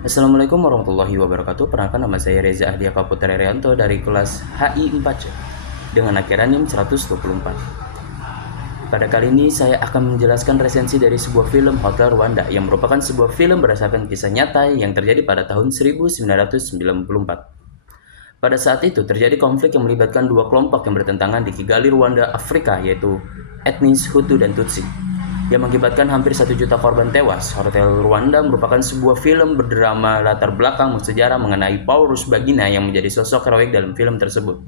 Assalamualaikum warahmatullahi wabarakatuh. Perkenalkan, nama saya Reza Ahdiya Kaputra Rianto dari kelas HI 4C dengan akhiran NIM 124. Pada kali ini saya akan menjelaskan resensi dari sebuah film Hotel Rwanda yang merupakan sebuah film berdasarkan kisah nyata yang terjadi pada tahun 1994. Pada saat itu terjadi konflik yang melibatkan dua kelompok yang bertentangan di Kigali, Rwanda, Afrika, yaitu etnis Hutu dan Tutsi, yang mengakibatkan hampir 1 juta korban tewas. Hotel Rwanda merupakan sebuah film berdrama latar belakang sejarah mengenai Paul Rusesabagina yang menjadi sosok heroik dalam film tersebut.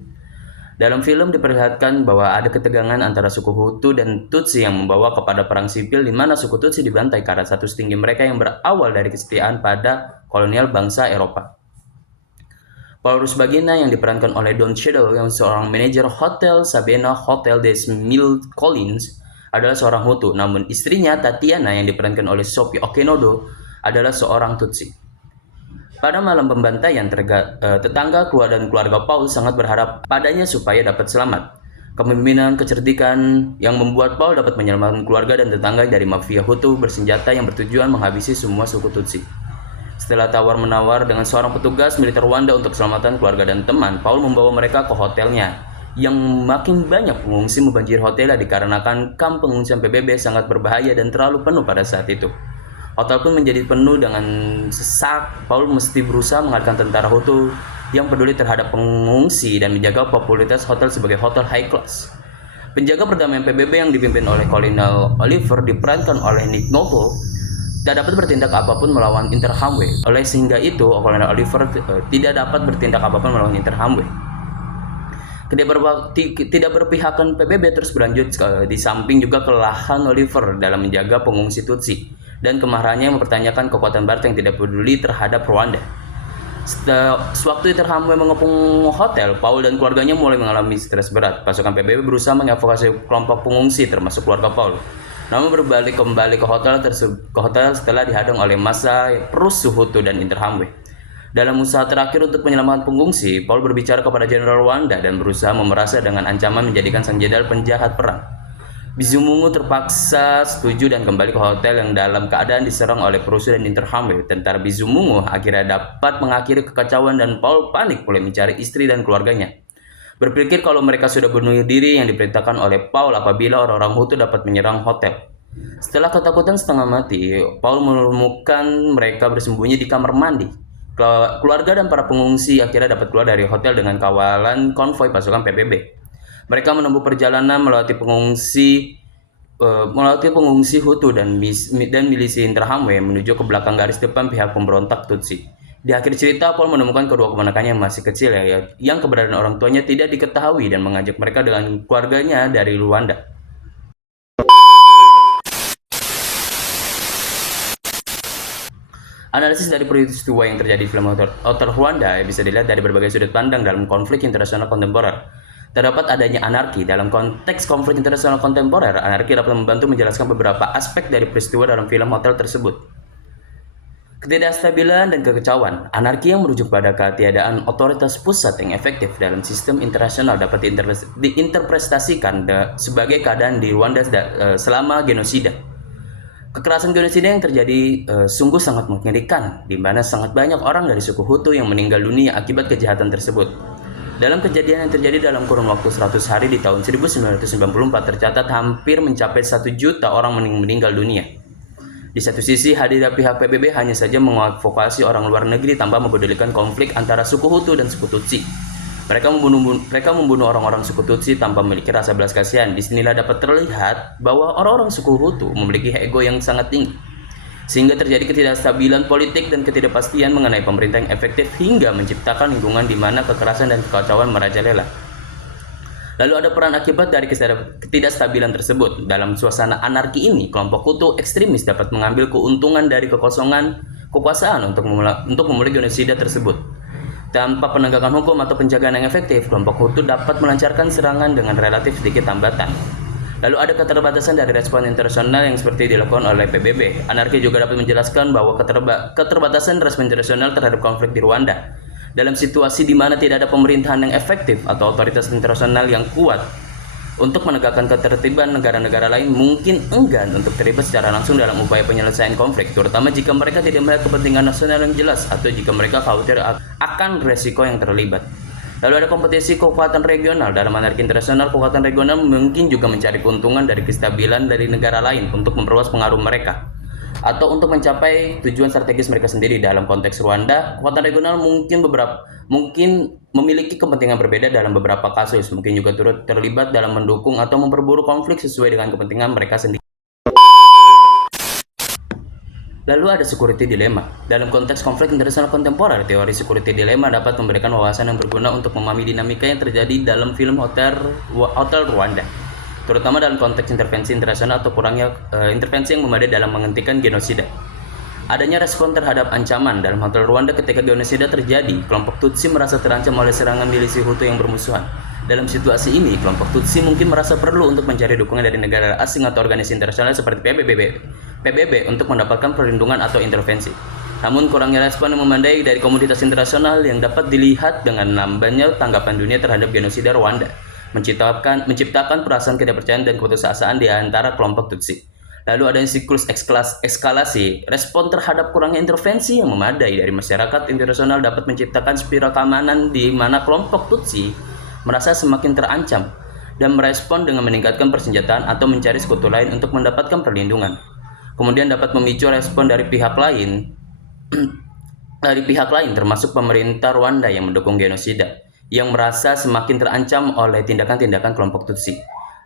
Dalam film diperlihatkan bahwa ada ketegangan antara suku Hutu dan Tutsi yang membawa kepada perang sipil di mana suku Tutsi dibantai karena status tinggi mereka yang berawal dari kesetiaan pada kolonial bangsa Eropa. Paul Rusesabagina yang diperankan oleh Don Cheadle yang seorang manajer Hotel Sabena Hotel des Mille Collines adalah seorang Hutu, namun istrinya Tatiana yang diperankan oleh Sophie Okonedo adalah seorang Tutsi. Pada malam pembantaian, tetangga dan keluarga Paul sangat berharap padanya supaya dapat selamat. Kepemimpinan kecerdikan yang membuat Paul dapat menyelamatkan keluarga dan tetangga dari mafia Hutu bersenjata yang bertujuan menghabisi semua suku Tutsi. Setelah tawar-menawar dengan seorang petugas militer Rwanda untuk keselamatan keluarga dan teman, Paul membawa mereka ke hotelnya. Yang makin banyak pengungsi membanjiri hotelnya dikarenakan kamp pengungsian PBB sangat berbahaya dan terlalu penuh pada saat itu. Hotel pun menjadi penuh dengan sesak. Paul mesti berusaha mengalihkan tentara Hutu yang peduli terhadap pengungsi dan menjaga popularitas hotel sebagai hotel high class. Penjaga perdamaian PBB yang dipimpin oleh Colonel Oliver diperankan oleh Nick Nolte tidak dapat bertindak apapun melawan Interahamwe. Oleh sehingga itu, Colonel Oliver tidak dapat bertindak apapun melawan Interahamwe. Tidak berpihakan PBB terus berlanjut, di samping juga kelelahan Oliver dalam menjaga pengungsi Tutsi dan kemarahannya mempertanyakan kekuatan Barat yang tidak peduli terhadap Rwanda. Sewaktu Interahamwe mengepung hotel, Paul dan keluarganya mulai mengalami stres berat. Pasukan PBB berusaha mengevakuasi kelompok pengungsi termasuk keluarga Paul, namun berbalik kembali ke hotel setelah dihadang oleh massa perusuh Hutu dan Interahamwe. Dalam usaha terakhir untuk menyelamatkan pengungsi, Paul berbicara kepada Jenderal Rwanda dan berusaha memerasnya dengan ancaman menjadikan sang jenderal penjahat perang. Bizimungu terpaksa setuju dan kembali ke hotel yang dalam keadaan diserang oleh perusuh dan Interahamwe. Tentara Bizimungu akhirnya dapat mengakhiri kekacauan dan Paul panik mulai mencari istri dan keluarganya. Berpikir kalau mereka sudah bunuh diri yang diperintahkan oleh Paul apabila orang-orang Hutu dapat menyerang hotel. Setelah ketakutan setengah mati, Paul menemukan mereka bersembunyi di kamar mandi. Keluarga dan para pengungsi akhirnya dapat keluar dari hotel dengan kawalan konvoi pasukan PBB. Mereka menempuh perjalanan melewati pengungsi Hutu dan milisi Interahamwe menuju ke belakang garis depan pihak pemberontak Tutsi. Di akhir cerita, Paul menemukan kedua keponakannya yang masih kecil yang keberadaan orang tuanya tidak diketahui dan mengajak mereka dengan keluarganya dari Rwanda. Analisis dari peristiwa yang terjadi di film Hotel Rwanda bisa dilihat dari berbagai sudut pandang dalam konflik internasional kontemporer. Terdapat adanya anarki. Dalam konteks konflik internasional kontemporer, anarki dapat membantu menjelaskan beberapa aspek dari peristiwa dalam film hotel tersebut. Ketidakstabilan dan kekacauan. Anarki yang merujuk pada ketiadaan otoritas pusat yang efektif dalam sistem internasional dapat diinterpretasikan sebagai keadaan di Rwanda selama genosida. Kekerasan genosida yang terjadi sungguh sangat mengerikan, di mana sangat banyak orang dari suku Hutu yang meninggal dunia akibat kejahatan tersebut. Dalam kejadian yang terjadi dalam kurun waktu 100 hari di tahun 1994 tercatat hampir mencapai 1 juta orang meninggal dunia. Di satu sisi, hadirnya pihak PBB hanya saja mengadvokasi orang luar negeri tanpa mempedulikan konflik antara suku Hutu dan suku Tutsi. Mereka membunuh orang-orang suku Tutsi tanpa memiliki rasa belas kasihan. Disinilah dapat terlihat bahwa orang-orang suku Hutu memiliki ego yang sangat tinggi, sehingga terjadi ketidakstabilan politik dan ketidakpastian mengenai pemerintah yang efektif hingga menciptakan lingkungan di mana kekerasan dan kekacauan merajalela. Lalu ada peran akibat dari ketidakstabilan tersebut. Dalam suasana anarki ini, kelompok Hutu ekstremis dapat mengambil keuntungan dari kekuasaan untuk memulai genosida tersebut. Tanpa penegakan hukum atau penjagaan yang efektif, kelompok Hutu dapat melancarkan serangan dengan relatif sedikit hambatan. Lalu ada keterbatasan dari respon internasional yang seperti dilakukan oleh PBB. Anarki juga dapat menjelaskan bahwa keterbatasan respon internasional terhadap konflik di Rwanda. Dalam situasi di mana tidak ada pemerintahan yang efektif atau otoritas internasional yang kuat, Untuk menegakkan ketertiban, negara-negara lain mungkin enggan untuk terlibat secara langsung dalam upaya penyelesaian konflik, terutama jika mereka tidak melihat kepentingan nasional yang jelas atau jika mereka khawatir akan resiko yang terlibat. Lalu ada kompetisi kekuatan regional. Dalam anarki internasional, kekuatan regional mungkin juga mencari keuntungan dari kestabilan dari negara lain untuk memperluas pengaruh mereka atau untuk mencapai tujuan strategis mereka sendiri. Dalam konteks Rwanda, kekuatan regional mungkin memiliki kepentingan berbeda dalam beberapa kasus, mungkin juga turut terlibat dalam mendukung atau memperburuk konflik sesuai dengan kepentingan mereka sendiri. Lalu ada security dilemma. Dalam konteks konflik internasional kontemporer, teori security dilemma dapat memberikan wawasan yang berguna untuk memahami dinamika yang terjadi dalam film Hotel Rwanda, terutama dalam konteks intervensi internasional atau kurangnya intervensi yang memadai dalam menghentikan genosida. Adanya respon terhadap ancaman. Dalam Hotel Rwanda ketika genosida terjadi, kelompok Tutsi merasa terancam oleh serangan milisi Hutu yang bermusuhan. Dalam situasi ini, kelompok Tutsi mungkin merasa perlu untuk mencari dukungan dari negara asing atau organisasi internasional seperti PBB untuk mendapatkan perlindungan atau intervensi. Namun kurangnya respon yang memadai dari komunitas internasional yang dapat dilihat dengan lambannya tanggapan dunia terhadap genosida Rwanda menciptakan perasaan ketidakpercayaan dan keputusasaan di antara kelompok Tutsi. Lalu ada siklus eskalasi. Respon terhadap kurangnya intervensi yang memadai dari masyarakat internasional dapat menciptakan spiral keamanan di mana kelompok Tutsi merasa semakin terancam dan merespon dengan meningkatkan persenjataan atau mencari sekutu lain untuk mendapatkan perlindungan. Kemudian dapat memicu respon dari pihak lain termasuk pemerintah Rwanda yang mendukung genosida, yang merasa semakin terancam oleh tindakan-tindakan kelompok Tutsi.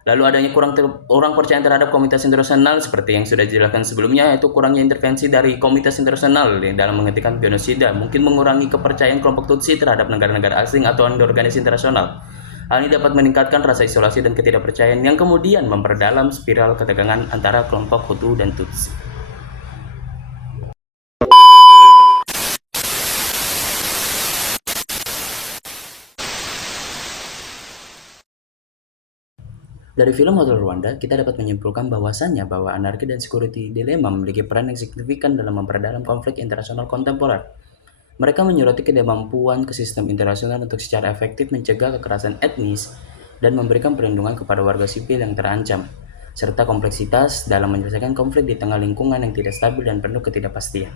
Lalu adanya kurang percaya terhadap komunitas internasional seperti yang sudah dijelaskan sebelumnya, yaitu kurangnya intervensi dari komunitas internasional dalam menghentikan genosida mungkin mengurangi kepercayaan kelompok Tutsi terhadap negara-negara asing atau organisasi internasional. Hal ini dapat meningkatkan rasa isolasi dan ketidakpercayaan yang kemudian memperdalam spiral ketegangan antara kelompok Hutu dan Tutsi. Dari film Hotel Rwanda, kita dapat menyimpulkan bahwasannya bahwa anarki dan security dilemma memiliki peran yang signifikan dalam memperdalam konflik internasional kontemporer. Mereka menyoroti ketidakmampuan ke sistem internasional untuk secara efektif mencegah kekerasan etnis dan memberikan perlindungan kepada warga sipil yang terancam, serta kompleksitas dalam menyelesaikan konflik di tengah lingkungan yang tidak stabil dan penuh ketidakpastian.